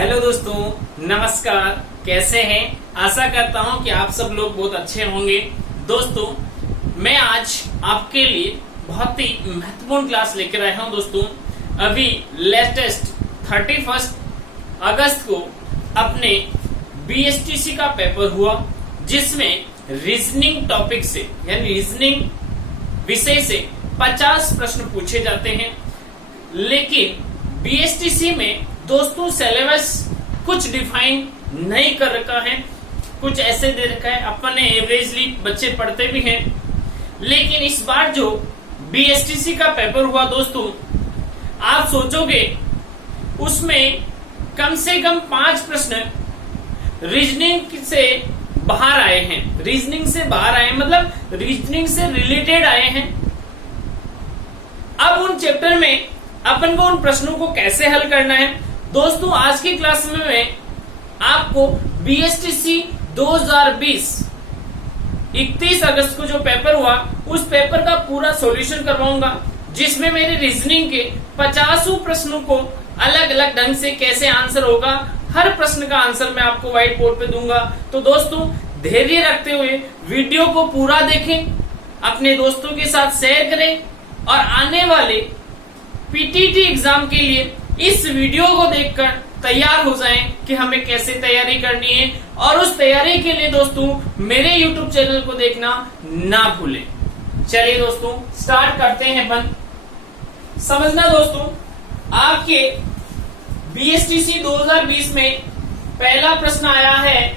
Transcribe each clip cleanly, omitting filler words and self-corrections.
Hello दोस्तों, नमस्कार। कैसे हैं? आशा करता हूं कि आप सब लोग बहुत अच्छे होंगे। दोस्तों, मैं आज आपके लिए बहुत ही महत्वपूर्ण क्लास लेकर आया हूं। दोस्तों, अभी लेटेस्ट 31 अगस्त को अपने BSTC का पेपर हुआ, जिसमें रीजनिंग टॉपिक से यानी रीजनिंग विषय से 50 प्रश्न पूछे जाते हैं। लेकिन BSTC में दोस्तों सिलेबस कुछ डिफाइन नहीं कर रखा है, कुछ ऐसे दे रखा है, अपने एवरेजली बच्चे पढ़ते भी हैं। लेकिन इस बार जो BSTC का पेपर हुआ दोस्तों, आप सोचोगे उसमें कम से कम 5 प्रश्न रीजनिंग से बाहर आए हैं। रीजनिंग से बाहर आए मतलब रीजनिंग से रिलेटेड आए हैं। अब उन चैप्टर में अपन को उन प्रश्नों को कैसे हल करना है दोस्तों, आज की क्लास में मैं आपको BSTC 2020 31 अगस्त को जो पेपर हुआ उस पेपर का पूरा सॉल्यूशन करवाऊंगा, जिसमें मेरे रीजनिंग के 50 प्रश्नों को अलग अलग ढंग से कैसे आंसर होगा, हर प्रश्न का आंसर मैं आपको व्हाइट बोर्ड पे दूंगा। तो दोस्तों, धैर्य रखते हुए वीडियो को पूरा देखें, अपने दोस्तों के साथ शेयर करें और आने वाले PTT एग्जाम के लिए इस वीडियो को देखकर तैयार हो जाएं कि हमें कैसे तैयारी करनी है। और उस तैयारी के लिए दोस्तों मेरे YouTube चैनल को देखना ना भूलें। चलिए दोस्तों, स्टार्ट करते हैं अपन। समझना दोस्तों, आपके BSTC 2020 में पहला प्रश्न आया है।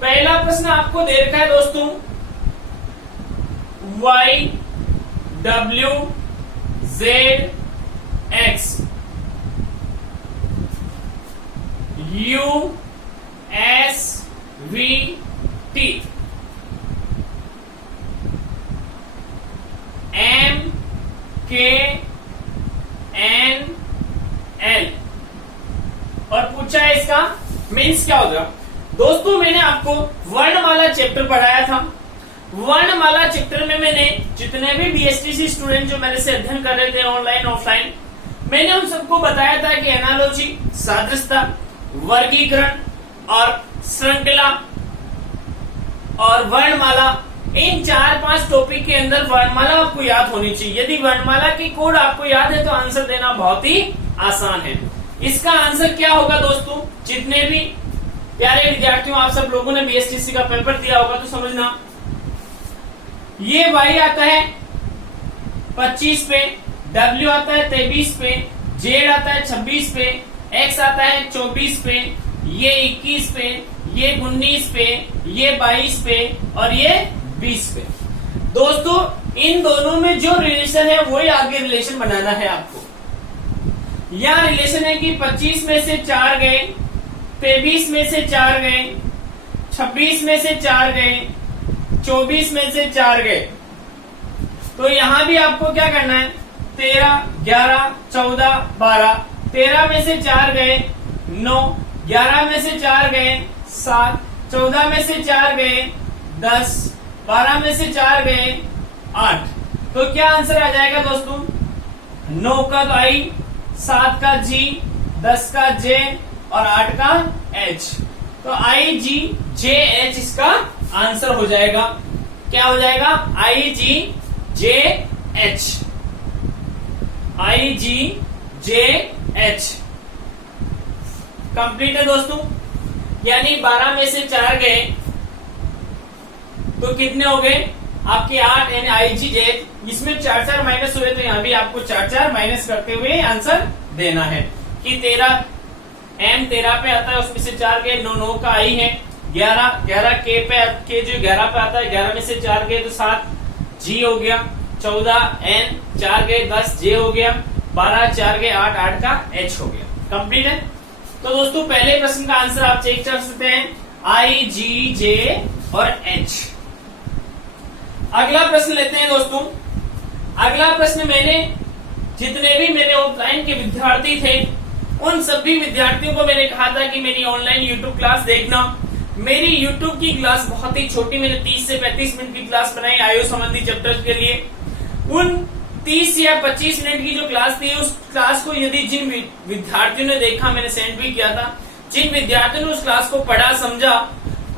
पहला प्रश्न आपको दे रखा है दोस्तों, Y W Z X U S V T M K N L और पूछा है इसका मीन्स क्या होगा। दोस्तों, मैंने आपको वर्णमाला चैप्टर पढ़ाया था। वर्णमाला चैप्टर में मैंने जितने भी BSTC स्टूडेंट जो मेरे से अध्ययन कर रहे थे ऑनलाइन ऑफलाइन, मैंने उन सबको बताया था कि एनालॉजी, सादृश्यता, वर्गीकरण और श्रृंखला और वर्णमाला, इन 4-5 टॉपिक के अंदर वर्णमाला आपको याद होनी चाहिए। यदि वर्णमाला की कोड आपको याद है तो आंसर देना बहुत ही आसान है। इसका आंसर क्या होगा दोस्तों, जितने भी प्यारे विद्यार्थियों आप सब लोगों ने BSTC का पेपर दिया होगा तो समझना, ये Y आता है 25 पे, W आता है 23 पे, Z आता है 26 पे, X आता है 24 पे, ये 21 पे, ये 19 पे, ये 22 पे और ये 20 पे। दोस्तों, इन दोनों में जो रिलेशन है वही आगे रिलेशन बनाना है आपको। यह रिलेशन है कि 25 में से 4 गए, 23 में से 4 गए, 26 में से 4 गए, 24 में से 4 गए। तो यहां भी आपको क्या करना है, 13, 11, 14, 12, 13 में से 4 गए 9, 11 में से 4 गए 7, 14 में से 4 गए 10, 12 में से 4 गए 8। तो क्या आंसर आ जाएगा दोस्तों, 9 का तो I, 7 का G, 10 का J और 8 का H। तो I G J H इसका आंसर हो जाएगा। क्या हो जाएगा, I G J H, I G J H complete है दोस्तों। यानी 12 में से 4 गए तो कितने हो गए आपके 8, यानी I G J H। इसमें 4 माइनस हुए तो यहां भी आपको 4 माइनस करते हुए आंसर देना है कि 13 M 13 पे आता है, उसमें से 4 गए, 9 का I है, 11 के जो 11 पे आता है, 11 में से 4 गए तो 7 G हो गया, 14 N 4 गए 10 J हो गया, 12 4 गए 8 का H हो गया। कंप्लीट है। तो दोस्तों, पहले प्रश्न का आंसर आप चेक कर सकते हैं, I G J और H। अगला प्रश्न लेते हैं दोस्तों। अगला प्रश्न, मैंने जितने भी मेरे ऑफलाइन के विद्यार्थी थे उन सभी विद्यार्थियों को मैंने कहा था कि मेरी ऑनलाइन YouTube क्लास देखना। मेरी YouTube की क्लास बहुत ही छोटी, मैंने 30 से 35 मिनट की क्लास बनाई आयु संबंधी चैप्टर के लिए। उन 30 या 25 मिनट की जो क्लास थी, उस क्लास को यदि जिन विद्यार्थियों ने देखा, मैंने सेंड भी किया था, जिन विद्यार्थियों ने उस क्लास को पढ़ा समझा,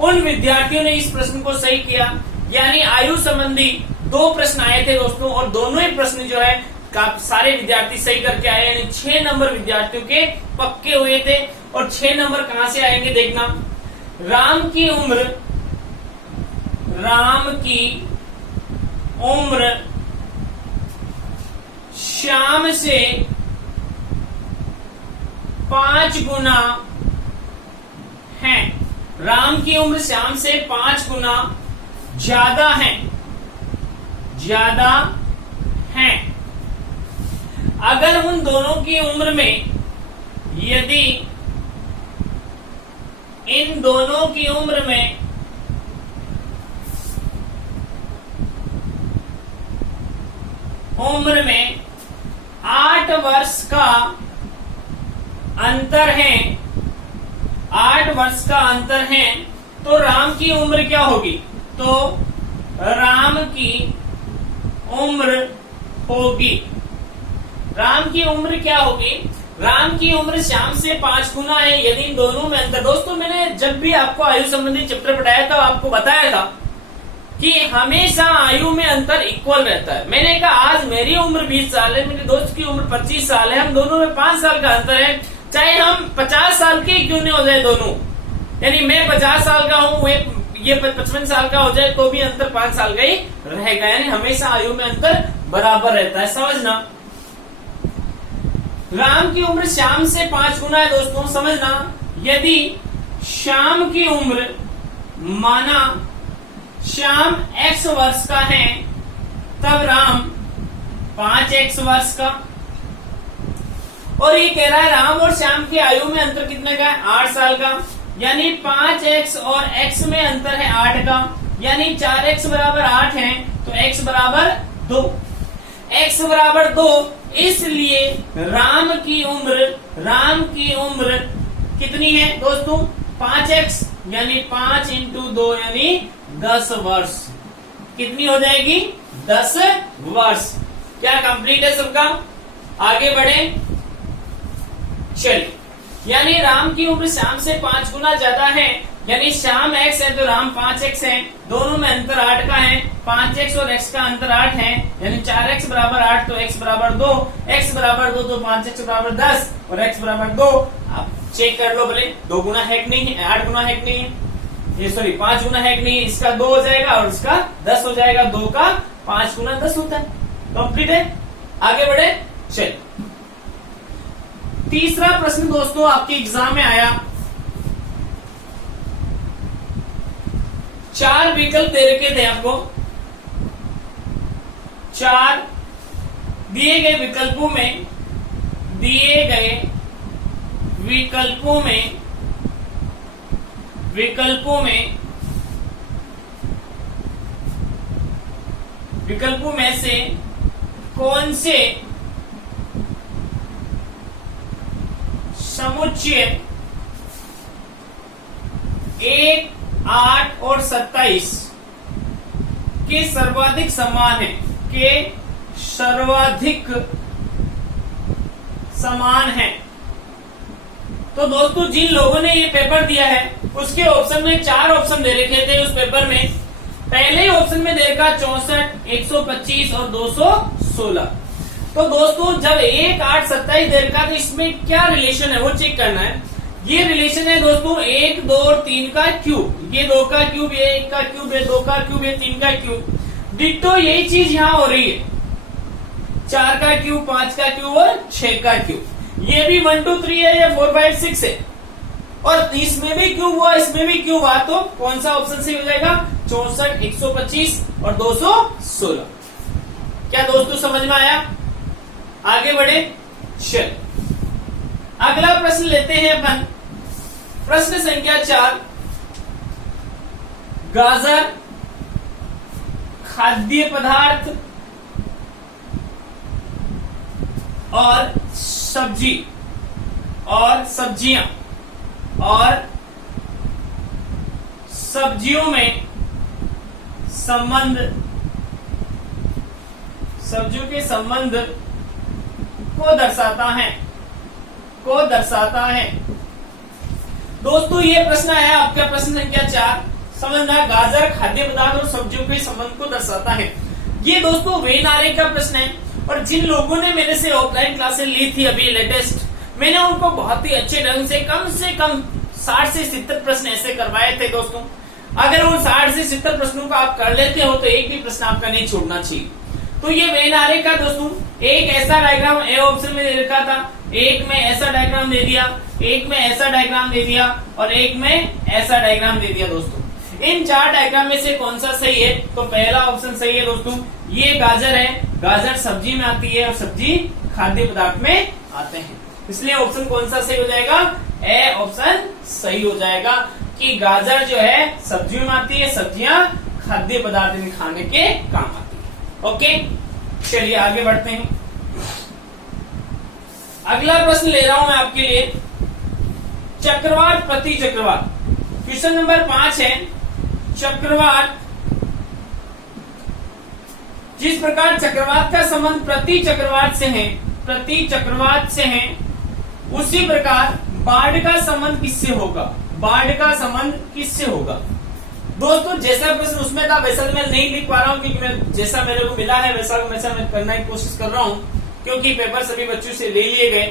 उन विद्यार्थियों ने इस प्रश्न को सही किया। यानी आयु संबंधी 2 प्रश्न आए थे दोस्तों, और दोनों ही प्रश्न जो है सारे विद्यार्थी सही करके आए, यानी 6 नंबर विद्यार्थियों के पक्के हुए थे। और 6 नंबर कहां से आएंगे देखना। राम की उम्र श्याम से 5 गुना है। राम की उम्र श्याम से 5 गुना ज्यादा है। अगर उन दोनों की उम्र में, यदि इन दोनों की उम्र में उम्र में 8 वर्ष का अंतर है, 8 वर्ष का अंतर है, तो राम की उम्र क्या होगी? तो राम की उम्र होगी, राम की उम्र क्या होगी? राम की उम्र श्याम से 5 गुना है यदि इन दोनों में अंतर। दोस्तों मैंने जब भी आपको आयु संबंधी चैप्टर पढ़ाया था, आपको बताया था कि हमेशा आयु में अंतर इक्वल रहता है। मैंने कहा आज मेरी उम्र 20 साल है, मेरे दोस्त की उम्र 25 साल है, हम दोनों में 5 साल का अंतर है, चाहे हम 50 साल के क्यों नहीं हो जाए दोनों, यानी मैं 50 साल का हूं, ये 55 साल का हो जाए, तो भी अंतर 5 साल का ही रहेगा। यानी हमेशा आयु में अंतर बराबर रहता है, समझना। राम की उम्र श्याम से 5 गुना है दोस्तों, समझना। यदि श्याम की उम्र, माना श्याम x वर्ष का है, तब राम 5x वर्ष का। और ये कह रहा है राम और श्याम की आयु में अंतर कितने का है? 8 साल का। यानी 5x और x में अंतर है 8 का, यानी 4x बराबर 8 है, तो x बराबर 2। x बराबर 2, इसलिए राम की उम्र कितनी है दोस्तों? 5x, यानी 5 × 2 यानी 10 वर्ष। कितनी हो जाएगी? 10 वर्ष। क्या कंप्लीट है सबका? आगे बढ़े, चलिए। यानी राम की उम्र श्याम से 5 गुना ज्यादा है, यानी श्याम x है तो राम 5x है, दोनों में अंतर 8 का है, 5x और x का अंतर 8 है, यानी 4x बराबर 8 तो x बराबर 2, x बराबर 2 तो 5x बराबर 10 और x बराबर 2। आप चेक कर लो भले 2 गुना है कि नहीं है, 8 गुना है कि नहीं है, ये सॉरी 5 गुना है कि नहीं है। इसका 2 हो जाएगा और इसका 10 हो जाएगा, 2 का 5 गुना 10 होता है। कंप्लीट है, आगे बढ़े, चलिए। तीसरा प्रश्न दोस्तों आपके एग्जाम में आया, 4 विकल्प दे रखे थे आपको, 4 दिए गए विकल्पों में विकल्पों में से कौन से समुच्चय 1, 8 और 27 के सर्वाधिक समान है। तो दोस्तों जिन लोगों ने ये पेपर दिया है उसके ऑप्शन में 4 ऑप्शन दे रखे थे। उस पेपर में पहले ऑप्शन में दे रखा 64, 125 और 216। तो दोस्तों जब 1, 8, 27 दे रखा तो इसमें क्या रिलेशन है वो चेक करना है। ये रिलेशन है दोस्तों 1, 2 और 3 का क्यूब, ये 2 का क्यूब, ये 1 का क्यूब, ये 2 का क्यूब, ये 3 का क्यूब। डिट्टो यही चीज यहाँ हो रही है, 4 का क्यूब, 5 का क्यूब और 6 का क्यूब। ये भी 1, 2, 3 है, ये 4, 5, 6 है, और इसमें भी क्यूब हुआ, इसमें भी क्यूब हुआ, तो कौन सा ऑप्शन सही हो जाएगा? 64, 125 और 216। क्या दोस्तों समझ में आया? आगे बढ़े, चल अगला प्रश्न लेते हैं अपन। प्रश्न संख्या 4, गाजर खाद्य पदार्थ और सब्जी और सब्जियां और सब्जियों में सब्जियों के संबंध को दर्शाता है। दोस्तों ये प्रश्न है आपका प्रश्न संख्या 4। समझना, गाजर खाद्य पदार्थ और सब्जियों के संबंध को दर्शाता है। ये दोस्तों वेन आरेख का प्रश्न है, और जिन लोगों ने मेरे से ऑफलाइन क्लासेस ली थी अभी लेटेस्ट, मैंने उनको बहुत ही अच्छे ढंग से कम 60 से 70 प्रश्न ऐसे करवाए थे दोस्तों। अगर उन 60 से 70 प्रश्नों को आप कर लेते हो तो एक भी प्रश्न आपका नहीं छोड़ना चाहिए। तो ये वेन आरेख का दोस्तों एक ऐसा डायग्राम ए ऑप्शन में दे रखा था, एक में ऐसा डायग्राम दे दिया, एक में ऐसा डायग्राम दे दिया, और एक में ऐसा डायग्राम दे दिया। दोस्तों इन 4 डायग्राम में से कौन सा सही है? तो पहला ऑप्शन सही है दोस्तों। ये गाजर है, गाजर सब्जी में आती है और सब्जी खाद्य पदार्थ में आते हैं, इसलिए ऑप्शन कौन सा सही हो जाएगा? ए ऑप्शन सही हो जाएगा कि गाजर जो है सब्जियों में आती है, सब्जियां खाद्य पदार्थ में खाने के काम आती है। ओके, चलिए आगे बढ़ते हैं। अगला प्रश्न ले रहा हूं मैं आपके लिए, चक्रवात प्रति चक्रवात। क्वेश्चन नंबर 5 है, चक्रवात। जिस प्रकार चक्रवात का संबंध प्रति चक्रवात से है, उसी प्रकार बाढ़ का संबंध किससे होगा? दोस्तों जैसा प्रश्न उसमें था वैसा तो मैं नहीं लिख पा रहा हूँ, क्योंकि मैं जैसा मेरे को मिला है वैसा मैं करने की कोशिश कर रहा हूँ, क्योंकि पेपर सभी बच्चों से ले लिए गए।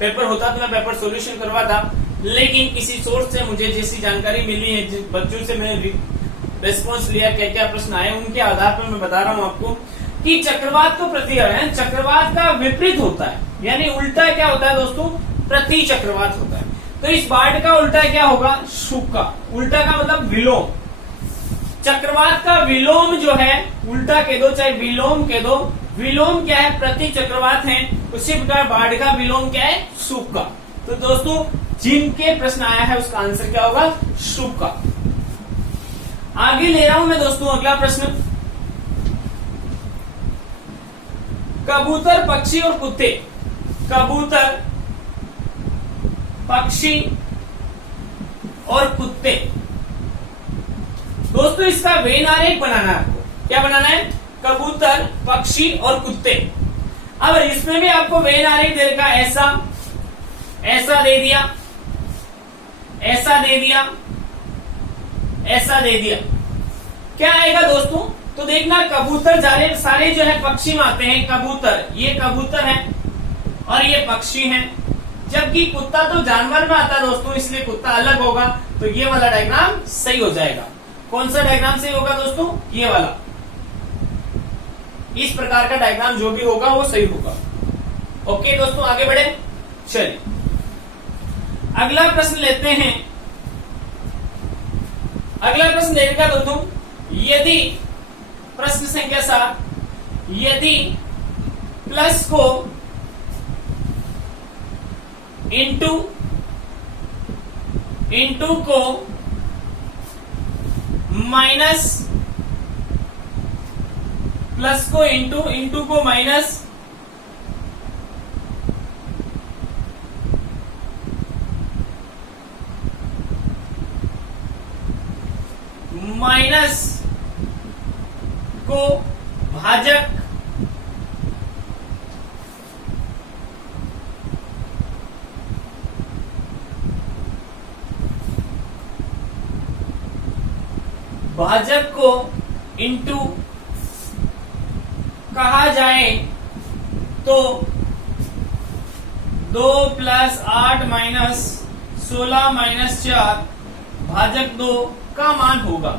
पेपर होता तो मैं पेपर सॉल्यूशन करवाता, लेकिन किसी सोर्स से मुझे जैसी जानकारी मिली है, जिन बच्चों से मैंने रिस्पॉन्स लिया, क्या क्या प्रश्न आए, उनके आधार पर मैं बता रहा हूँ आपको कि चक्रवात को चक्रवात का विपरीत होता है, यानी उल्टा क्या होता है दोस्तों? प्रति चक्रवात होता है। तो इस बाढ़ का उल्टा क्या होगा? सूखा। उल्टा का मतलब विलोम। चक्रवात का विलोम जो है, उल्टा कह दो चाहे विलोम कह दो, विलोम क्या है? प्रति चक्रवात है। उसी प्रकार बाढ़ का विलोम क्या है? सूखा। तो दोस्तों जिनके प्रश्न आया है उसका आंसर क्या होगा? सूखा। आगे ले रहा हूं मैं दोस्तों अगला प्रश्न, कबूतर, पक्षी और कुत्ते। कबूतर, पक्षी और कुत्ते। दोस्तों इसका वेन आरेख बनाना है आपको। क्या बनाना है? कबूतर, पक्षी और कुत्ते। अब इसमें भी आपको वेन आरेख दे रखा, ऐसा दे दिया, ऐसा दे दिया, ऐसा दे दिया। क्या आएगा दोस्तों? तो देखना, कबूतर सारे जो है पक्षी में आते हैं। कबूतर, ये कबूतर है और ये पक्षी है, जबकि कुत्ता तो जानवर में आता है दोस्तों, इसलिए कुत्ता अलग होगा। तो ये वाला डायग्राम सही हो जाएगा। कौन सा डायग्राम सही होगा दोस्तों? ये वाला। इस प्रकार का डायग्राम जो भी होगा वो सही होगा। ओके दोस्तों आगे बढ़े, चलिए अगला प्रश्न लेते हैं। अगला प्रश्न देखेगा दोस्तों, यदि प्रश्न संख्या 7, यदि प्लस को इंटू को माइनस, प्लस को इंटू को माइनस, को भाजक, को इंटू कहा जाए तो 2 + 8 - 16 - 4 भाजक 2 का मान होगा।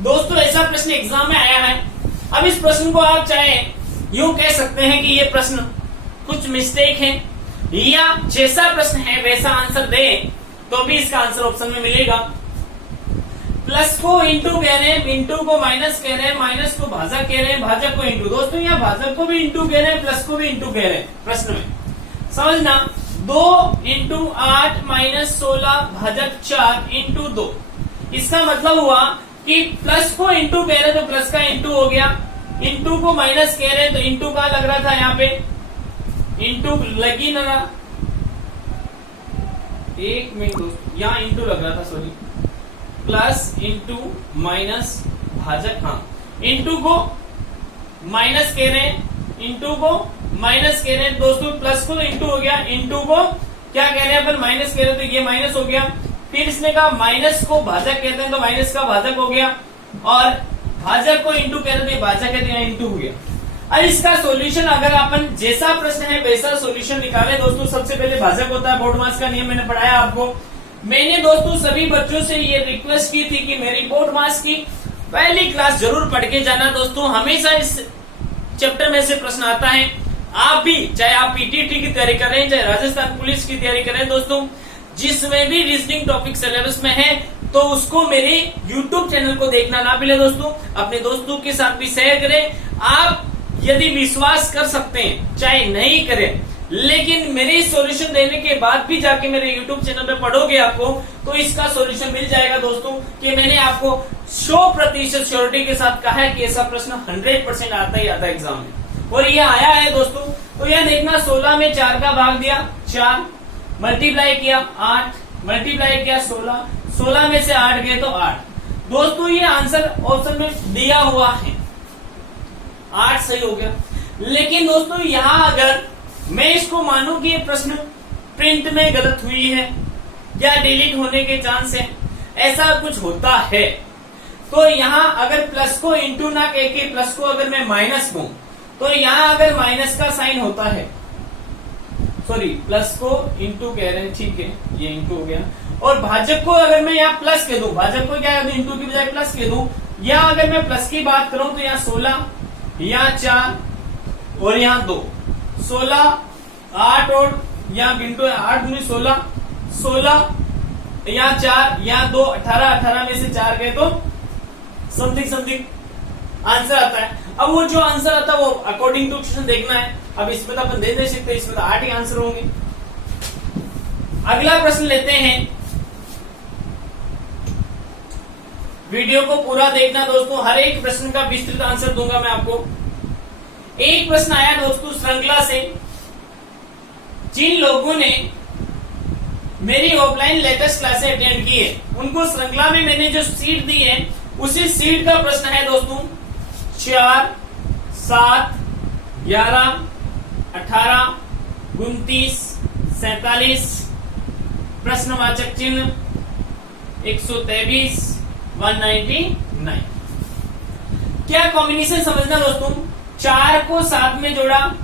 दोस्तों ऐसा प्रश्न एग्जाम में आया है। अब इस प्रश्न को आप चाहे यूं कह सकते हैं कि ये प्रश्न कुछ मिस्टेक है, या जैसा प्रश्न है वैसा आंसर दे तो भी इसका आंसर ऑप्शन में मिलेगा। प्लस को इंटू कह रहे हैं, इंटू को माइनस कह रहे हैं, माइनस को भाजक कह रहे हैं, भाजक को इंटू। दोस्तों यहाँ भाजक को भी इंटू कह रहे हैं, प्लस को भी इंटू कह रहे हैं प्रश्न में। समझना, 2 × 8 - 16 भाजक 4 × 2। इसका मतलब हुआ कि प्लस को इंटू कह रहे तो प्लस का इंटू हो गया, इंटू को माइनस कह रहे तो इंटू का लग रहा था, यहाँ पे इंटू लगी ना रहा। 1 मिनट दोस्तों, यहाँ इंटू लग रहा था, सॉरी, प्लस इंटू माइनस भाजक, हाँ इंटू को माइनस कह रहे हैं इंटू को माइनस कह रहे हैं दोस्तों, प्लस को इंटू हो गया, इंटू को क्या कह रहे हैं अपन माइनस कह रहे हैं, तो ये माइनस हो गया। फिर इसने कहा माइनस को भाजक कहते हैं, तो माइनस का भाजक हो गया, और भाजक को इंटू कहते हैं, भाजक कहते हैं, इंटू हो गया। अब इसका सॉल्यूशन अगर अपन जैसा प्रश्न है वैसा सॉल्यूशन निकाले दोस्तों, सबसे पहले भाजक होता है, बोर्ड मास का नियम मैंने पढ़ाया आपको। मैंने दोस्तों सभी बच्चों से ये रिक्वेस्ट की थी कि मेरी बोर्ड मास की पहली क्लास जरूर पढ़ के जाना दोस्तों, हमेशा इस चैप्टर में से प्रश्न आता है। आप भी, चाहे आप पीटीटी की तैयारी कर रहे हैं, चाहे राजस्थान पुलिस की तैयारी कर रहे हैं दोस्तों, जिसमें भी रीजनिंग टॉपिक सिलेबस में है, तो उसको मेरे YouTube चैनल को देखना ना भूले दोस्तों, अपने दोस्तों के साथ भी शेयर करें। आप यदि विश्वास कर सकते हैं, चाहे नहीं करें, लेकिन मेरे सॉल्यूशन देने के बाद भी जाके मेरे YouTube चैनल पे पढ़ोगे आपको, तो इसका सॉल्यूशन मिल जाएगा दोस्तों, कि मैंने आपको 100% श्योरिटी के साथ कहा है कि ऐसा प्रश्न 100% आता ही आता है एग्जाम में, और ये आया है दोस्तों। तो यह देखना, 16 में 4 का भाग दिया 4, मल्टीप्लाई किया 8, मल्टीप्लाई किया 16, 16 में से 8 गए तो 8। दोस्तों ये आंसर ऑप्शन में दिया हुआ है, 8 सही हो गया। लेकिन दोस्तों यहां अगर मैं इसको मानूं कि ये प्रश्न प्रिंट में गलत हुई है या डिलीट होने के चांस है, ऐसा कुछ होता है, तो यहां अगर प्लस को इंटू ना कह के प्लस को अगर मैं माइनस कहूं, तो यहां अगर माइनस का साइन होता है, सॉरी प्लस को इंटू कह रहे हैं, ठीक है, ये इंटू हो गया। और भाजक को अगर मैं यहाँ प्लस कह दूं, भाजक को क्या कह दूं, इंटू की बजाय प्लस कह दूं, यहाँ अगर मैं प्लस की बात करूं तो यहाँ 16, यहाँ 4 और यहाँ 2, 16, 8 और यहाँ गिनटो 8 दूनी 16, 16 यहाँ 4, यहाँ 2, 18, 18 में से 4 गए तो समथिंग आंसर आता है। अब वो जो आंसर आता है वो अकॉर्डिंग टू क्वेश्चन देखना है। अब इसमें तो अपन दे नहीं सकते, इसमें तो 8 ही आंसर होंगे। अगला प्रश्न लेते हैं, वीडियो को पूरा देखना दोस्तों, हर एक प्रश्न का विस्तृत आंसर दूंगा मैं आपको। एक प्रश्न आया दोस्तों श्रृंखला से, जिन लोगों ने मेरी ऑफलाइन लेटेस्ट क्लासें अटेंड की है, उनको श्रृंखला में मैंने जो सीट दी है उसी सीट का प्रश्न है दोस्तों। 4, 7, 11, 18, 29, 47, प्रश्नवाचक चिन्ह 123, 199। क्या कॉम्बिनेशन समझना दोस्तों, 4 को 7 में जोड़ा,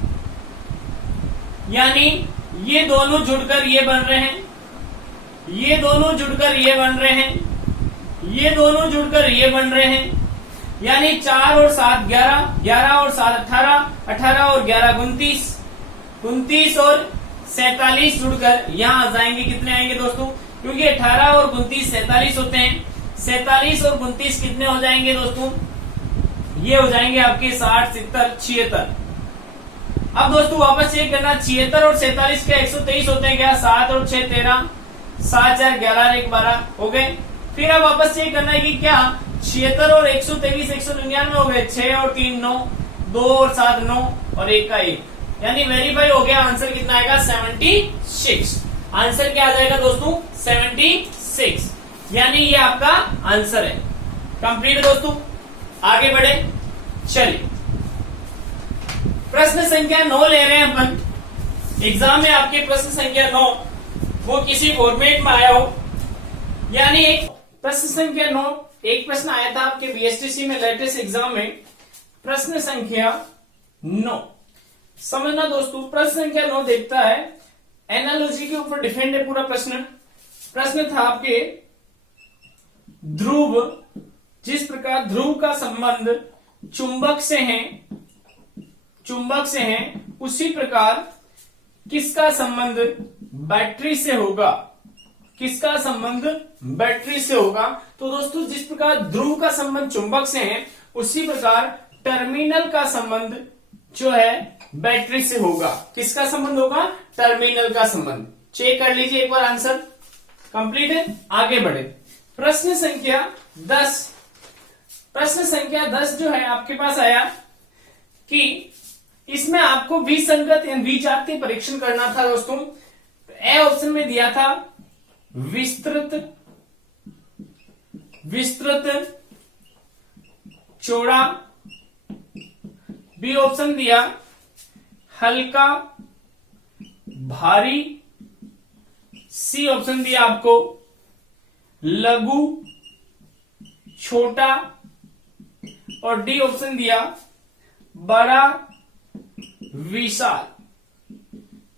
यानी ये दोनों जुड़कर ये बन रहे हैं, ये दोनों जुड़कर ये बन रहे हैं, ये दोनों जुड़कर ये बन रहे हैं, यानी 4 और 7 11, 11 और 7 18, 18 और 11 29, 29 और 47 जुड़कर यहाँ आ जाएंगे, कितने आएंगे दोस्तों, क्योंकि 18 और 29 47 होते हैं, 47 और 29 कितने हो जाएंगे दोस्तों, ये हो जाएंगे आपके 60, 70, 76। अब दोस्तों वापस चेक करना, 76 और 47 के 123 होते हैं क्या, 7 और 6 13, 7 4 11 और 1 12 हो गए। फिर अब वापस चेक करना है कि क्या 76 और 123 199 हो गए, 6 और 3 9, 2 और 7 9 और 1 का 1, यानी वेरीफाई हो गया। आंसर कितना आएगा 76। आंसर क्या आ जाएगा दोस्तों 76, यानी ये आपका आंसर है। कंप्लीट दोस्तों, आगे बढ़े, चलिए प्रश्न संख्या 9 ले रहे हैं अपन। एग्जाम में आपके प्रश्न संख्या 9 वो किसी फॉर्मेट में आया हो, यानी एक प्रश्न संख्या 9, एक प्रश्न आया था आपके बीएसटीसी में लेटेस्ट एग्जाम में, प्रश्न संख्या 9 समझना दोस्तों। प्रश्न संख्या 9 देखता है, एनालॉजी के ऊपर डिफेंड है पूरा प्रश्न। प्रश्न था आपके, ध्रुव, जिस प्रकार ध्रुव का संबंध चुंबक से है, उसी प्रकार किसका संबंध बैटरी से होगा, किसका संबंध बैटरी से होगा। तो दोस्तों जिस प्रकार ध्रुव का संबंध चुंबक से है, उसी प्रकार टर्मिनल का संबंध जो है बैटरी से होगा। किसका संबंध होगा, टर्मिनल का संबंध। चेक कर लीजिए एक बार, आंसर कंप्लीट है। आगे बढ़े, प्रश्न संख्या 10। प्रश्न संख्या 10 जो है आपके पास आया कि इसमें आपको विसंगत या विजातीय परीक्षण करना था दोस्तों। ए ऑप्शन में दिया था विस्तृत चौड़ा, बी ऑप्शन दिया हल्का, भारी, सी ऑप्शन दिया आपको लघु, छोटा, और डी ऑप्शन दिया बड़ा, विशाल।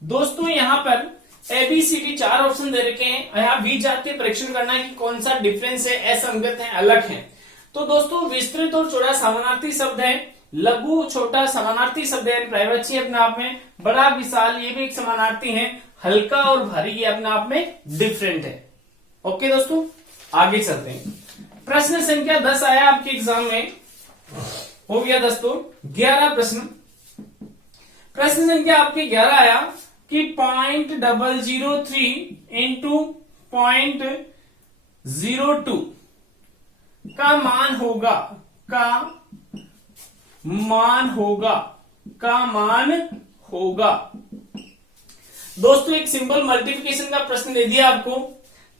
दोस्तों यहां पर एबीसीडी 4 ऑप्शन दे रखे हैं। यहाँ भी जाके परीक्षण करना है कि कौन सा डिफरेंस है, असंगत है, अलग है। तो दोस्तों विस्तृत और चौड़ा समानार्थी शब्द है, लघु छोटा समानार्थी शब्द है, प्राइवेसी अपने आप में, बड़ा विशाल ये भी एक समानार्थी है, हल्का और भारी ये अपने आप में डिफरेंट है। ओके दोस्तों आगे चलते हैं। प्रश्न संख्या 10 आया आपके एग्जाम में, हो गया दोस्तों 11 प्रश्न। प्रश्न संख्या आपके 11 आया कि 0.003 इंटू 0.02 का मान होगा। दोस्तों एक सिंपल मल्टीप्लिकेशन का प्रश्न दे दिया आपको,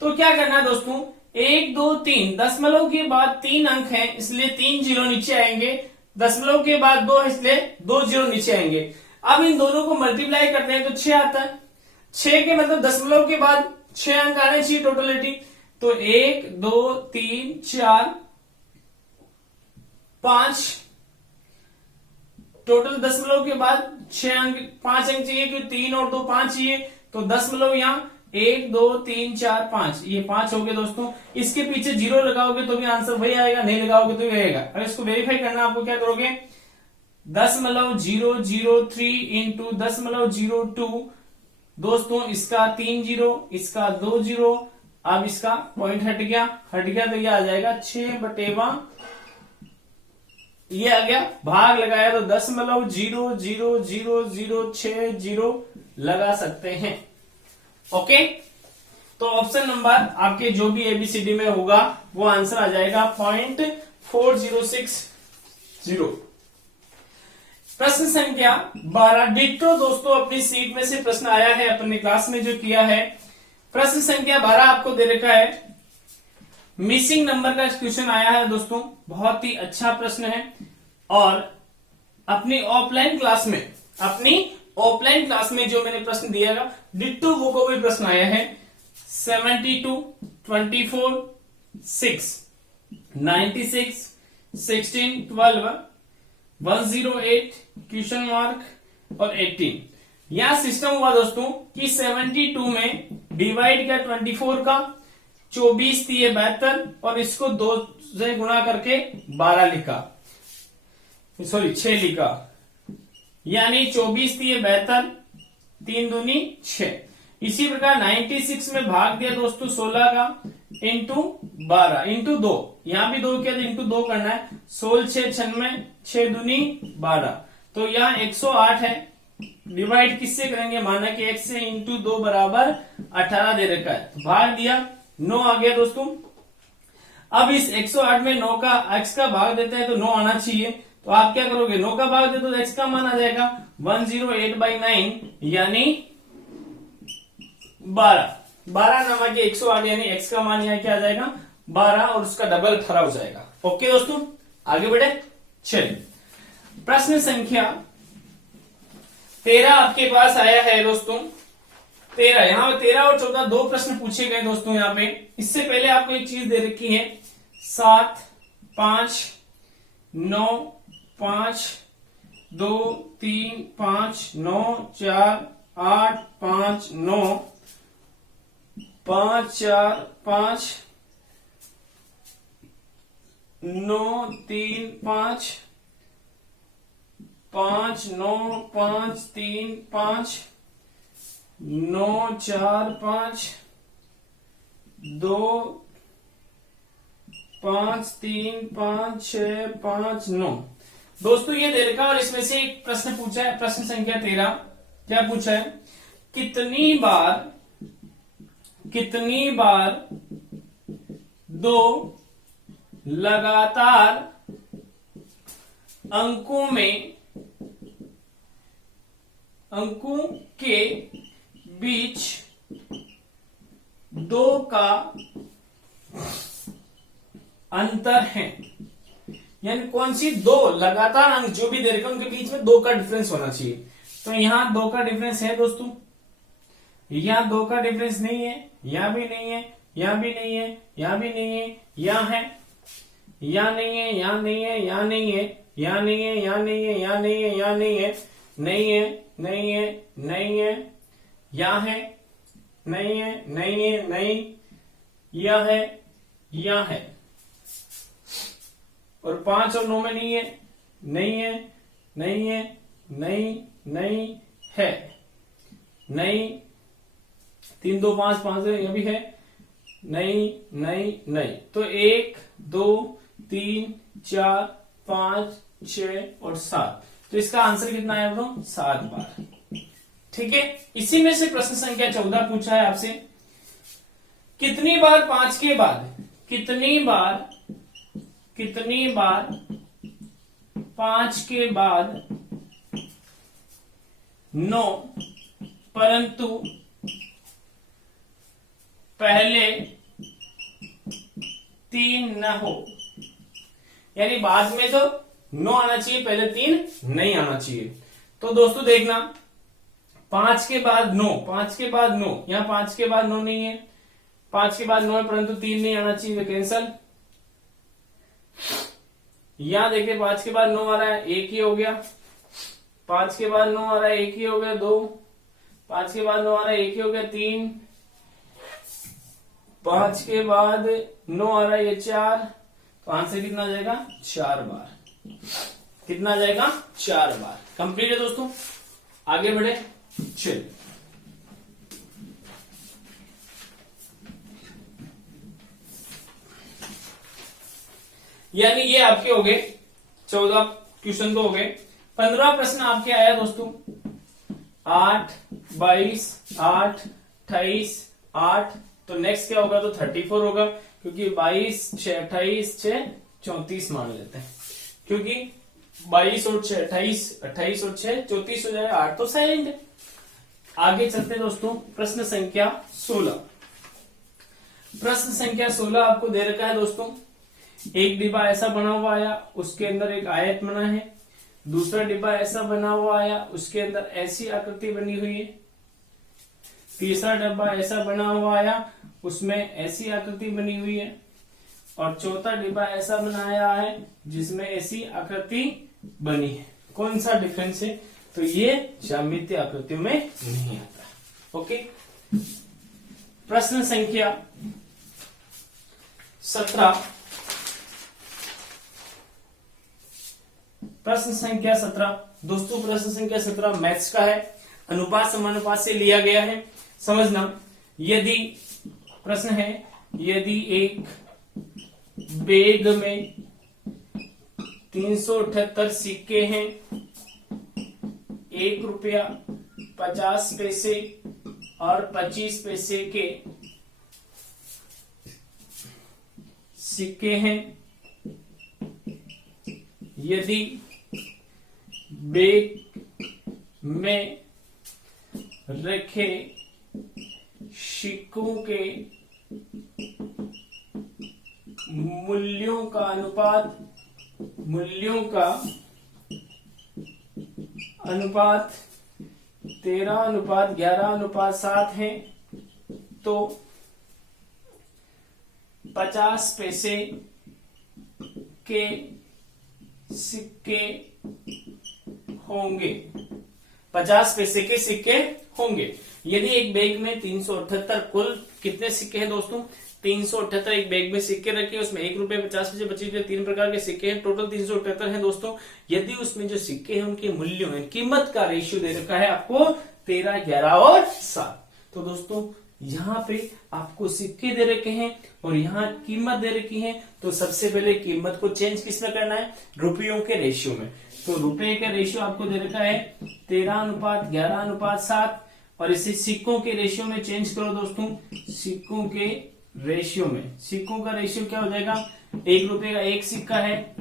तो क्या करना है दोस्तों, 1 2 3 दशमलव के बाद 3 अंक हैं इसलिए 3 जीरो नीचे आएंगे, दशमलव के बाद 2 है इसलिए 2 जीरो नीचे आएंगे। अब इन दोनों को मल्टीप्लाई करते हैं तो 6 आता है। 6 के मतलब दशमलव के बाद 6 अंक आने चाहिए टोटलिटी, तो 1 2 3 4 5 टोटल दशमलव के बाद 6 अंक 5 अंक चाहिए क्योंकि 3 और 2 5 चाहिए, तो दशमलव यहां 1 2 3 4 5 ये 5 हो गए दोस्तों। इसके पीछे जीरो लगाओगे तो भी आंसर वही आएगा, नहीं लगाओगे तो भी आएगा। अब इसको वेरीफाई करना आपको क्या करोगे, 0.003 इंटू 0.02 दोस्तों इसका 3 जीरो, इसका 2 जीरो, अब इसका पॉइंट हट गया तो ये आ जाएगा 6/1, ये आ गया, भाग लगाया तो 0.00006 लगा सकते हैं। ओके तो ऑप्शन नंबर आपके जो भी एबीसीडी में होगा वो आंसर आ जाएगा 0.4060। प्रश्न संख्या 12 डिट्टो दोस्तों अपनी सीट में से प्रश्न आया है, अपने क्लास में जो किया है। प्रश्न संख्या 12 आपको दे रखा है, मिसिंग नंबर का क्वेश्चन आया है दोस्तों, बहुत ही अच्छा प्रश्न है। और अपनी ऑफलाइन क्लास में जो मैंने प्रश्न दिया था डिट्टो वो को भी प्रश्न आया है, 72 24 6 96 16 12 108 क्वेश्चन मार्क और 18। यहां सिस्टम हुआ दोस्तों कि 72 में डिवाइड किया 24 का, 24 दिए 72 और इसको 2 से गुणा करके 12 लिखा, सॉरी 6 लिखा, यानी 24 दिए 72, 3 दूनी 6। इसी प्रकार 96 में भाग दिया दोस्तों 16 का, इंटू 12 इंटू 2, यहां भी 2 किया तो इंटू 2 करना है, 16 6 96, 6 दूनी 12, तो यहाँ 108 है। डिवाइड किससे करेंगे, माना कि x से इंटू 2 बराबर 18 दे रखा है, तो भाग दिया 9 आ गया दोस्तों। अब इस 108 में 9 का x का भाग देते हैं तो 9 आना चाहिए, तो आप क्या करोगे, 9 का भाग दे तो x का मान आ जाएगा 108/9 यानी 12 नामा के 108 यानी x का मान यहाँ क्या आ जाएगा 12 और उसका डबल 18 हो जाएगा। ओके दोस्तों आगे बढ़े, चलिए प्रश्न संख्या 13 आपके पास आया है दोस्तों। 13 यहाँ पे 13 और 14 दो प्रश्न पूछे गए दोस्तों। यहाँ पे इससे पहले आपको एक चीज दे रखी है, 7 5 9 5 2 3 5 9 4 8 5 9 5 4 5 9 3 5 5 9 5 3 5 9 4 5 2 5 3 5 6 5 9 दोस्तों ये दे रखा और इसमें से एक प्रश्न पूछा है, प्रश्न संख्या 13। क्या पूछा है, कितनी बार दो लगातार अंकों के बीच 2 का अंतर है, यानी कौन सी 2 लगातार अंक जो भी दे रखे उनके बीच में 2 का डिफरेंस होना चाहिए। तो यहाँ 2 का डिफरेंस है दोस्तों, यहाँ 2 का डिफरेंस नहीं है, यहाँ भी नहीं है, यहाँ भी नहीं है, यहाँ भी नहीं है, यहाँ है, यहाँ नहीं है, यहाँ नहीं है, यहाँ नहीं है, यहाँ नहीं है, यहाँ नहीं है, यहाँ नहीं है, यहाँ नहीं है, नहीं है, नहीं है, नहीं है, यहाँ है, नहीं है, नहीं है, नहीं, यह है, यह है, और 5 और 9 में नहीं है, नहीं है, नहीं है, नहीं, नहीं है, नहीं, 3 2 5 5 यह भी है, नहीं, नहीं, नहीं। तो 1 2 3 4 5 6 और 7, तो इसका आंसर कितना है ब्रो? 7 बार। ठीक है, इसी में से प्रश्न संख्या 14 पूछा है आपसे, कितनी बार 5 के बाद, कितनी बार 5 के बाद 9 परंतु पहले 3 न हो, यानी बाद में तो 9 आना चाहिए, पहले 3 नहीं आना चाहिए। तो दोस्तों देखना, 5 के बाद 9, 5 के बाद 9, यहाँ 5 के बाद 9 नहीं है, 5 के बाद 9 है परंतु 3 नहीं आना चाहिए, तो कैंसल। यहां देखिए 5 के बाद 9 आ रहा है, 1 ही हो गया, 5 के बाद 9 आ रहा है, 1 ही हो गया, 2, 5 के बाद 9 आ रहा है, 1 ही हो गया, 3, 5 के बाद 9 आ रहा है, ये 4, तो आंसर कितना आ जाएगा? 4 बार। कितना आ जाएगा? 4 बार। कंप्लीट है दोस्तों, आगे बढ़े, चलिए। यानी ये आपके हो गए 14 क्वेश्चन तो हो गए। 15 प्रश्न आपके आया दोस्तों, 8 22 8 28 8, तो नेक्स्ट क्या होगा? तो 34 होगा, क्योंकि 22 6 28 6 34 मान लेते हैं, क्योंकि 22 और 6 28, 28 और 6 34 हो जाएगा, 8 तो साइलेंट है। आगे चलते हैं दोस्तों, प्रश्न संख्या 16। प्रश्न संख्या 16 आपको दे रखा है दोस्तों, एक डिब्बा ऐसा बना हुआ आया, उसके अंदर एक आयत बना है। दूसरा डिब्बा ऐसा बना हुआ आया, उसके अंदर ऐसी आकृति बनी हुई है। तीसरा डब्बा ऐसा बना हुआ आया, उसमें ऐसी आकृति बनी हुई है। और चौथा डिब्बा ऐसा बनाया है जिसमें ऐसी आकृति बनी है। कौन सा डिफरेंस है? तो ये ज्यामितीय आकृतियों में नहीं आता। ओके, प्रश्न संख्या 17। प्रश्न संख्या 17 दोस्तों, प्रश्न संख्या 17 मैथ्स का है, अनुपात समानुपात से लिया गया है। समझना, यदि प्रश्न है, यदि एक बैग में 378 सिक्के हैं, 1 रुपया 50 पैसे और 25 पैसे के सिक्के हैं, यदि बैग में रखे सिक्कों के मूल्यों का अनुपात 13:11:7 है, तो 50 पैसे के सिक्के होंगे। 50 पैसे के सिक्के होंगे। यदि एक बैग में 378 कुल कितने सिक्के हैं दोस्तों? 378 एक बैग में सिक्के रखे, उसमें 1 रुपये 50 पैसे 25 पैसे 3 प्रकार के सिक्के हैं, टोटल 378 हैं दोस्तों। यदि उसमें जो सिक्के हैं उनके मूल्यों में कीमत का रेशियो दे रखा है आपको 13, 11 और 7, तो दोस्तों यहाँ पे आपको सिक्के दे रखे हैं और यहाँ कीमत दे रखी है। तो सबसे पहले कीमत को चेंज किस में करना है? रुपयों के रेशियो में। तो रुपए का रेशियो आपको दे रखा है 13:11:7, और इसे सिक्कों के रेशियो में चेंज करो दोस्तों। सिक्कों के रेशियो में, सिक्कों का रेशियो क्या हो जाएगा? 1 रुपए का 1 सिक्का है,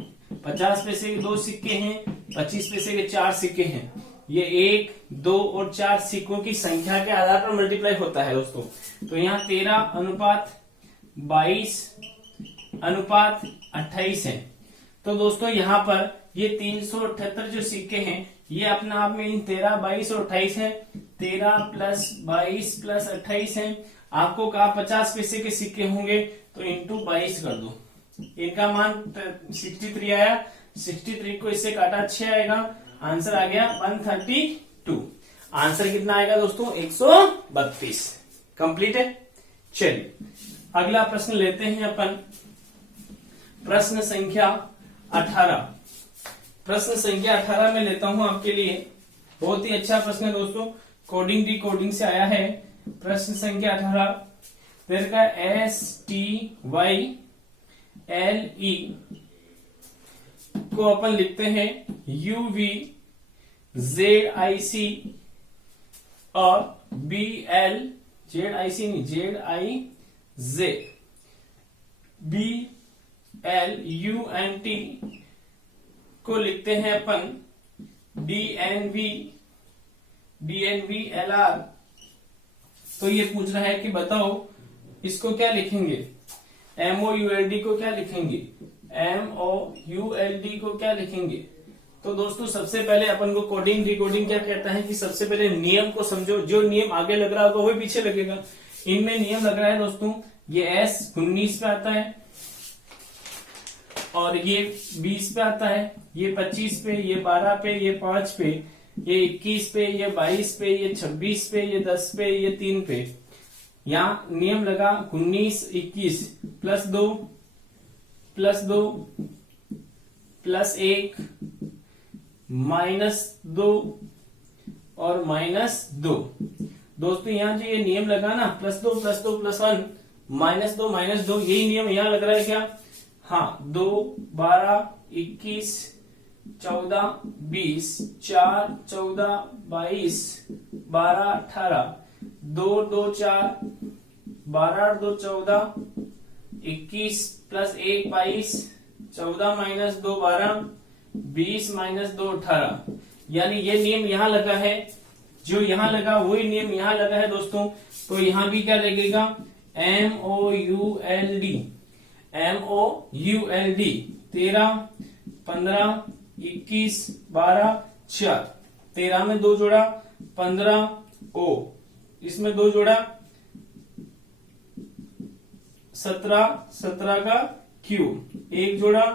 50 पैसे के 2 सिक्के हैं, 25 पैसे के 4 सिक्के हैं। ये 1, 2 और 4 सिक्कों की संख्या के आधार पर मल्टीप्लाई होता है दोस्तों। तो यहाँ 13:22:28 है। तो दोस्तों यहाँ पर ये 378 जो सिक्के हैं ये अपने आप में इन 13, 22 और 28 है। 13 प्लस 22 प्लस 28 है। आपको कहा 50 पैसे के सिक्के होंगे तो इंटू 22 कर दो। इनका मान 63 आया। 63 को इससे काटा 6 आएगा। आंसर आ गया 132। आंसर कितना आएगा दोस्तों? 132। कंप्लीट है। चलिए अगला प्रश्न लेते हैं अपन। प्रश्न संख्या 18। प्रश्न संख्या 18 में लेता हूं आपके लिए। बहुत ही अच्छा प्रश्न है दोस्तों, कोडिंग डिकोडिंग से आया है। प्रश्न संख्या 18 देर का STYLE को अपन लिखते हैं UVZIC और BL ZIC नहीं ZIZ BLUNT को लिखते हैं अपन DNVLR। तो ये पूछ रहा है कि बताओ इसको क्या लिखेंगे? MOULD को क्या लिखेंगे? MOULD को क्या लिखेंगे? तो दोस्तों सबसे पहले अपन को कोडिंग डिकोडिंग क्या कहता है कि सबसे पहले नियम को समझो। जो नियम आगे लग रहा होगा वही पीछे लगेगा। इनमें नियम लग रहा है दोस्तों, ये S 19 पे आता है और ये 20 पे आता है, ये 25 पे, ये 12 पे, ये 5 पे, ये 21 पे, ये 22 पे, ये 26 पे, ये 10 पे, ये 3 पे। यहाँ नियम लगा 19, 21 प्लस 2 प्लस 2 प्लस 1 -2 और -2। दोस्तों यहाँ जो ये नियम लगा ना +2 +2 +1 -2 -2, यही नियम यहाँ लग रहा है क्या? हाँ, 2 12 21 14 20 4 14 22 12 18 2 2 4 12 2 14 21 + 1 22 14 - 2 12 20 - 2 18। यानी ये नियम यहाँ लगा है, जो यहाँ लगा वही नियम यहाँ लगा है दोस्तों। तो यहाँ भी क्या लगेगा? MOULD 13 15 21 12 4। 13 में 2 जोड़ा 15 O, इसमें 2 जोड़ा 17 का Q, 1 जोड़ा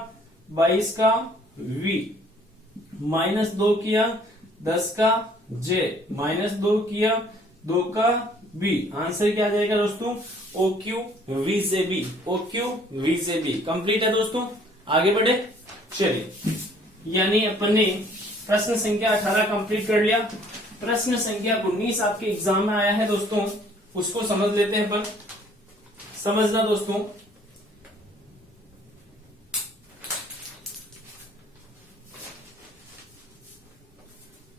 22 का V, -2 किया 10 का J, -2 किया 2 का B। आंसर क्या आ जाएगा दोस्तों? OQVJB। OQVJB कंप्लीट है दोस्तों। आगे बढ़े चलिए, यानी अपन ने प्रश्न संख्या 18 कंप्लीट कर लिया। प्रश्न संख्या 19 आपके एग्जाम में आया है दोस्तों, उसको समझ लेते हैं अपन। समझना दोस्तों,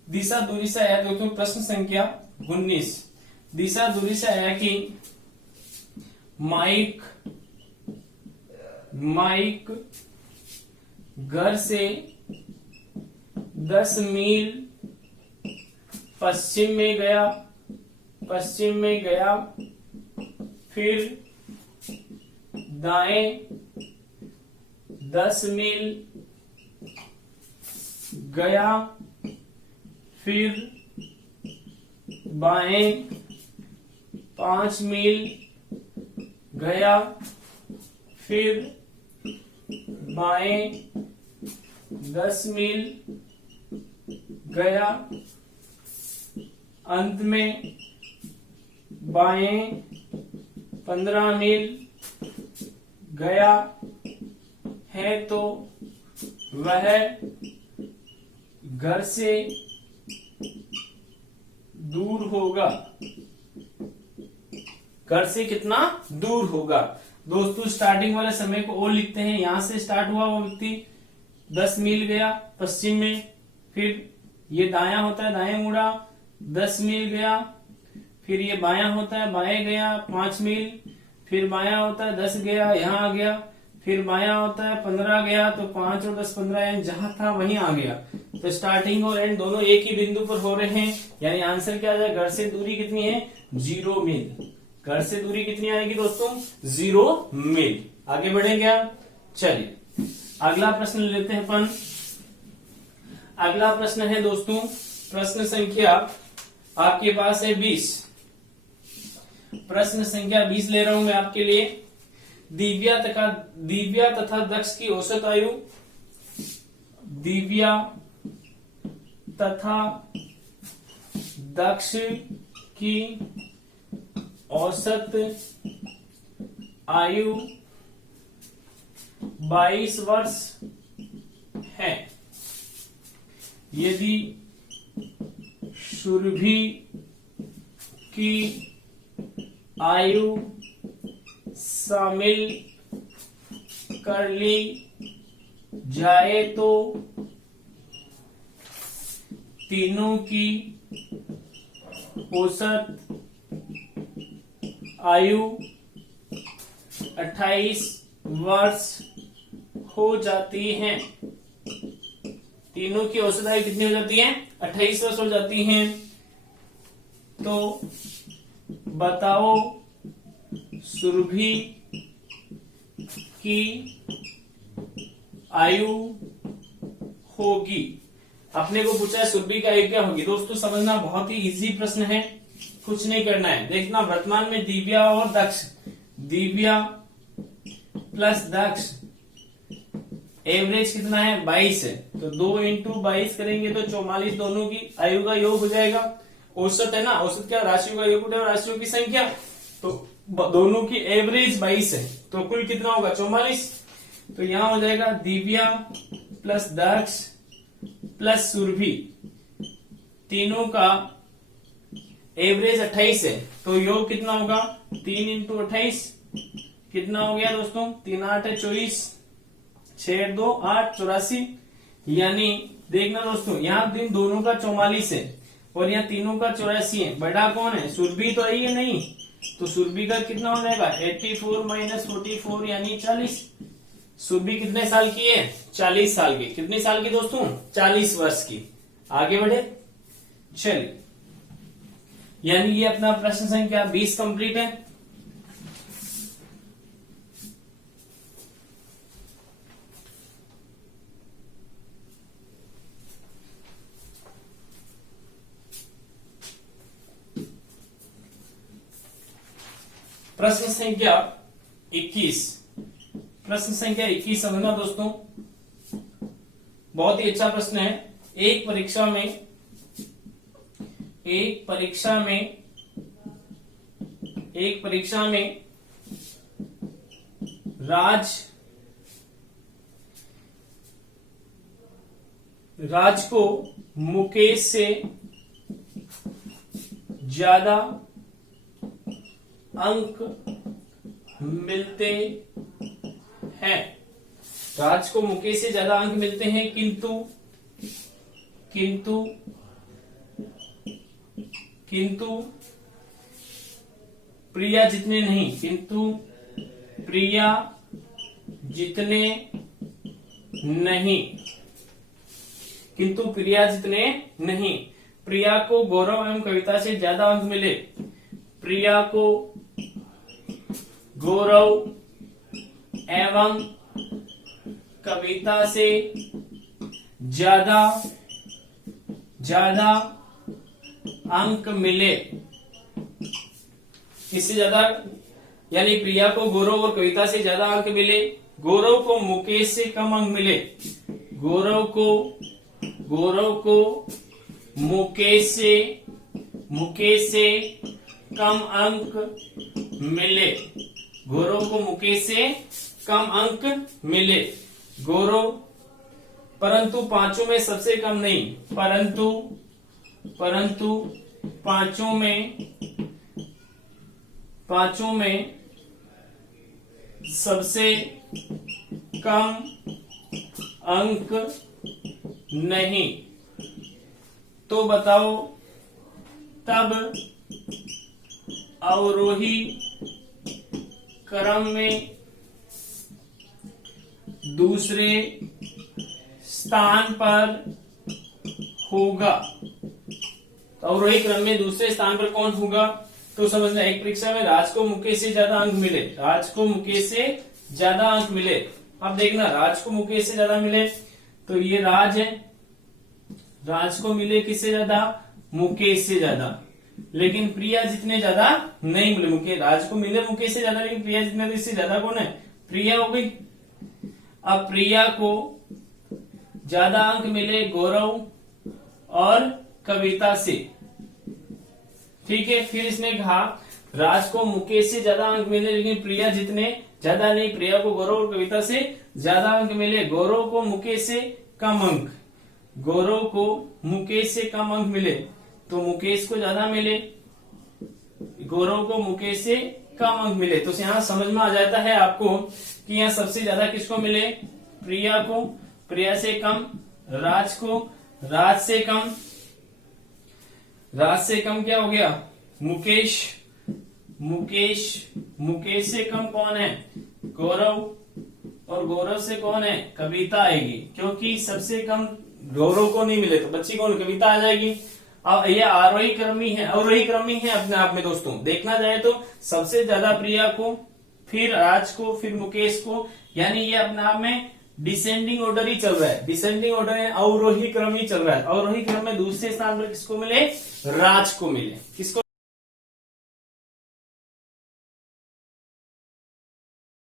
दिशा दूरी से आया दोस्तों। प्रश्न संख्या 19 दिशा दूरी से आया कि माइक घर से 10 मील पश्चिम में गया, फिर दाएं 10 मील गया, फिर बाएं 5 मील गया, फिर बाएं 10 मील गया, अंत में बाएं 15 मील गया है, तो वह घर से दूर होगा। घर से कितना दूर होगा? दोस्तों स्टार्टिंग वाले समय को और लिखते हैं। यहां से स्टार्ट हुआ वो व्यक्ति 10 मील गया पश्चिम में, फिर ये दायां होता है दाएं मुड़ा 10 मील गया, फिर ये बायां होता है बाएं गया 5 मील, फिर बायां होता है 10 गया यहां आ गया, फिर बायां होता है 15 गया, तो 5 और 10 15 यानी जहां था वहीं आ गया। तो स्टार्टिंग और एंड दोनों एक ही बिंदु पर हो रहे हैं, यानी आंसर क्या आ जाए? घर से दूरी कितनी है? 0 मील। घर से दूरी कितनी आएगी दोस्तों? 0 मील। आगे बढ़ेंगे आप। चलिए अगला प्रश्न लेते हैं अपन। अगला प्रश्न है दोस्तों, प्रश्न संख्या आपके पास है 20। प्रश्न संख्या 20 ले रहा हूं मैं आपके लिए। दिव्या तथा दक्ष की औसत आयु, दिव्या तथा दक्ष की औसत आयु 22 वर्ष है। यदि सुरभि की आयु शामिल कर ली जाए तो तीनों की औसत आयु 28 वर्ष हो जाती है। तीनों की औसत आयु कितनी हो जाती है? 28 वर्ष हो जाती है। तो बताओ सुरभि की आयु होगी। अपने को पूछा है सुरभि की आयु क्या होगी। दोस्तों समझना, बहुत ही इजी प्रश्न है, कुछ नहीं करना है। देखना, वर्तमान में दिव्या और दक्ष, दिव्या प्लस दक्ष एवरेज कितना है? 22 है। तो 2 इंटू 22 करेंगे तो 44, दोनों की आयु का योग हो जाएगा। औसत है ना, औसत क्या? राशियों का योग और राशियों की संख्या। तो दोनों की एवरेज 22 है, तो कुल कितना होगा? 44। तो यहां हो जाएगा दिव्या प्लस दक्ष प्लस सुरभि, तीनों का एवरेज 28 है। तो योग कितना होगा? 3 इंटू 28 कितना हो गया दोस्तों? 3 8 है 24, 6 2 8 84। यानी देखना दोस्तों, यहाँ दिन दोनों का 44 है और यहाँ तीनों का 84 है। बड़ा कौन है? सुरभि तो आई है नहीं, तो सुरभि का कितना हो जाएगा? 84 माइनस 44 यानी 40। सुरभि कितने साल की है? 40 साल की। कितने साल की दोस्तों? 40 वर्ष की। आगे बढ़े, चलिए। यानी ये अपना प्रश्न संख्या 20 कंप्लीट है। प्रश्न संख्या 21। प्रश्न संख्या 21 समझना दोस्तों, बहुत ही अच्छा प्रश्न है। एक परीक्षा में राज को मुकेश से ज्यादा अंक मिलते हैं। राज को मुकेश से ज्यादा अंक मिलते हैं, किंतु प्रिया जितने नहीं। किंतु प्रिया जितने नहीं। प्रिया को गौरव एवं कविता से ज्यादा अंक मिले। प्रिया को गौरव एवं कविता से ज्यादा अंक मिले। किससे ज्यादा? यानी प्रिया को गौरव और कविता से ज्यादा अंक मिले। गौरव को मुकेश से कम अंक मिले। गौरव को मुकेश से कम अंक मिले। गौरव को मुकेश से कम अंक मिले। गौरव परंतु पांचों में सबसे कम नहीं। परंतु पांचों में सबसे कम अंक नहीं। तो बताओ तब अवरोही क्रम में दूसरे स्थान पर होगा। तो अवरोही क्रम में दूसरे स्थान पर कौन होगा? तो समझना, एक परीक्षा में राज को मुकेश से ज्यादा अंक मिले। राज को मुकेश से ज्यादा अंक मिले। अब देखना, राज को मुकेश से ज्यादा मिले तो ये राज है राज को मिले किससे ज्यादा, मुकेश से ज्यादा, लेकिन प्रिया जितने ज्यादा नहीं मिले। मुकेश, राज को मिले मुकेश से ज्यादा, लेकिन प्रिया जितने, इससे ज्यादा कौन है, प्रिया हो गई। अब प्रिया को ज्यादा अंक मिले गौरव और कविता से, ठीक है। फिर इसने कहा राज को मुकेश से ज्यादा अंक मिले, लेकिन प्रिया जितने ज्यादा नहीं, प्रिया को गौरव और कविता से ज्यादा अंक मिले, गौरव को मुकेश से कम अंक, गौरव को मुकेश से कम अंक मिले, तो मुकेश को ज्यादा मिले, गौरव को मुकेश से कम अंक मिले। तो यहां समझ में आ जाता है आपको कि यहाँ सबसे ज्यादा किसको मिले, प्रिया को, प्रिया से कम राज को, राज से कम, राज से कम क्या हो गया, मुकेश, मुकेश, मुकेश से कम कौन है, गौरव, और गौरव से कौन है, कविता आएगी, क्योंकि सबसे कम गौरव को नहीं मिले तो बच्ची कौन, कविता आ जाएगी। अब ये आरोही क्रमी है, अवरोही क्रमी है अपने आप में दोस्तों। देखना जाए तो सबसे ज्यादा प्रिया को, फिर राज को, फिर मुकेश को, यानी ये अपने आप में डिसेंडिंग ऑर्डर ही चल रहा है, डिसेंडिंग ऑर्डर है, अवरोही क्रम ही चल रहा है। अवरोही क्रम में दूसरे स्थान पर किसको मिले, राज को मिले, किसको